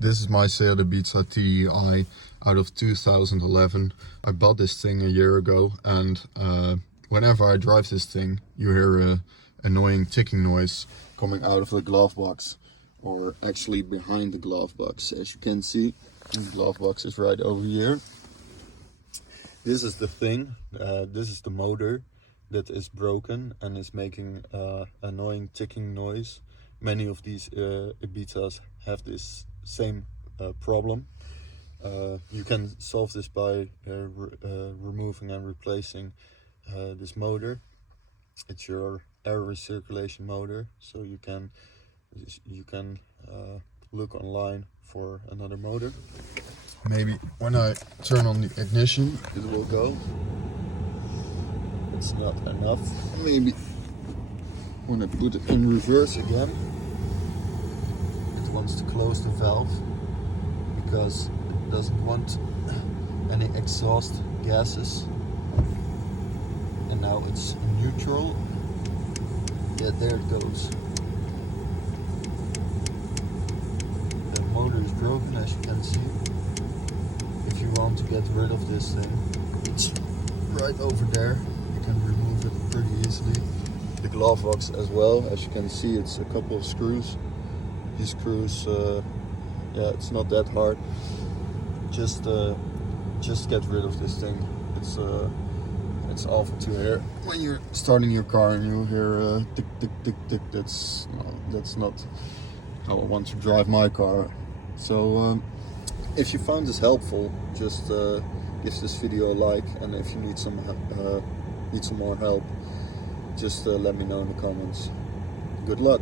This is my Seat Ibiza TDI out of 2011. I bought this thing a year ago, and whenever I drive this thing, you hear a annoying ticking noise coming out of the glove box, or actually behind the glove box. As you can see, the glove box is right over here. This is the thing, this is the motor that is broken and is making annoying ticking noise. Many of these Ibizas have this same problem. You can solve this by removing and replacing this motor. It's your air recirculation motor, so you can look online for another motor. Maybe when I turn on the ignition it will go. It's not enough. Maybe when I put it in reverse again, it wants to close the valve because it doesn't want any exhaust gases. And now it's neutral. Yeah, there it goes. The motor is broken, as you can see. If you want to get rid of this thing, it's right over there. You can remove it pretty easily. The glove box as well, as you can see, it's a couple of screws. These screws, yeah, it's not that hard. Just get rid of this thing. It's awful to hear when you're starting your car and you hear tick tick tick tick. That's not how I want to drive my car. So if you found this helpful, just give this video a like, and if you need some more help, just let me know in the comments. Good luck.